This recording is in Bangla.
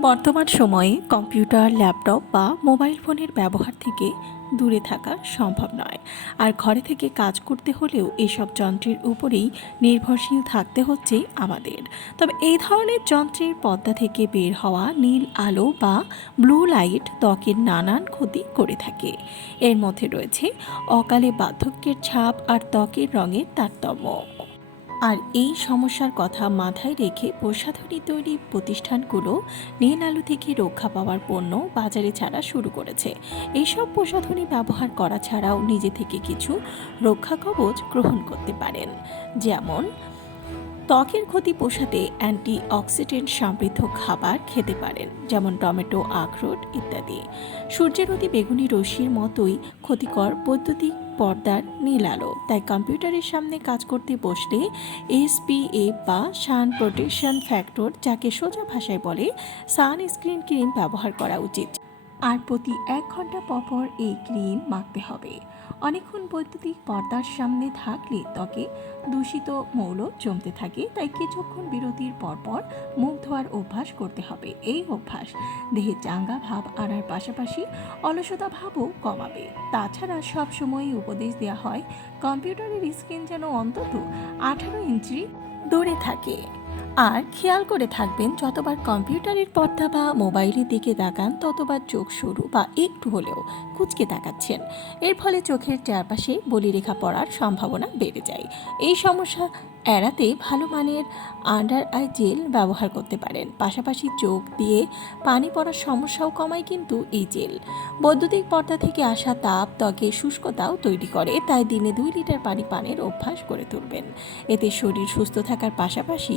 বর্তমান সময়ে কম্পিউটার, ল্যাপটপ বা মোবাইল ফোনের ব্যবহার থেকে দূরে থাকা সম্ভব নয়। আর ঘরে থেকে কাজ করতে হলেও এসব যন্ত্রের উপরেই নির্ভরশীল থাকতে হচ্ছে আমাদের। তবে এই ধরনের যন্ত্রের পর্দা থেকে বের হওয়া নীল আলো বা ব্লু লাইট ত্বকের নানান ক্ষতি করে থাকে। এর মধ্যে রয়েছে অকালে বার্ধক্যের ছাপ আর ত্বকের রঙের তারতম্য। আর এই সমস্যার কথা মাথায় রেখে প্রসাধনী তৈরি প্রতিষ্ঠানগুলো নীল আলু থেকে রক্ষা পাওয়ার পণ্য বাজারে ছাড়া শুরু করেছে। এইসব প্রসাধনী ব্যবহার করা ছাড়াও নিজে থেকে কিছু রক্ষা কবচ গ্রহণ করতে পারেন। যেমন ত্বকের ক্ষতি পোষাতে অ্যান্টি অক্সিডেন্ট সমৃদ্ধ খাবার খেতে পারেন, যেমন টমেটো, আখরোট ইত্যাদি। সূর্যের অতি বেগুনি রশ্মির মতোই ক্ষতিকর বৈদ্যুতিক পর্দার নীল আলো। তাই কম্পিউটারের সামনে কাজ করতে বসলে এসপিএ বা সান প্রোটেকশন ফ্যাক্টর, যাকে সোজা ভাষায় বলে সান স্ক্রিন ক্রিম ব্যবহার করা উচিত। আর প্রতি এক ঘণ্টা পর পর এই ক্রিম মাখতে হবে। অনেকক্ষণ বৈদ্যুতিক পর্দার সামনে থাকলে ত্বকে দূষিত মৌল জমতে থাকে, তাই কিছুক্ষণ বিরতির পরপর মুখ ধোয়ার অভ্যাস করতে হবে। এই অভ্যাস দেহে চাঙ্গা ভাব আনার পাশাপাশি অলসতা ভাবও কমাবে। তাছাড়া সবসময়ই উপদেশ দেওয়া হয়, কম্পিউটারের স্ক্রিন যেন অন্তত আঠারো ইঞ্চি দূরে থাকে। আর খেয়াল করে থাকবেন, যতবার কম্পিউটারের পর্দা বা মোবাইলের দিকে তাকান, ততবার চোখ সরু বা একটু হলেও কুচকে তাকাচ্ছেন। এর ফলে চোখের চারপাশে বলিরেখা পড়ার সম্ভাবনা বেড়ে যায়। এই সমস্যা এড়াতে ভালো মানের আন্ডার আই জেল ব্যবহার করতে পারেন। পাশাপাশি চোখ দিয়ে পানি পড়ার সমস্যাও কমায় কিন্তু এই জেল। বৈদ্যুতিক পর্দা থেকে আসা তাপ ত্বকে শুষ্কতাও তৈরি করে, তাই দিনে দুই লিটার পানি পানের অভ্যাস করে তুলবেন। এতে শরীর সুস্থ থাকার পাশাপাশি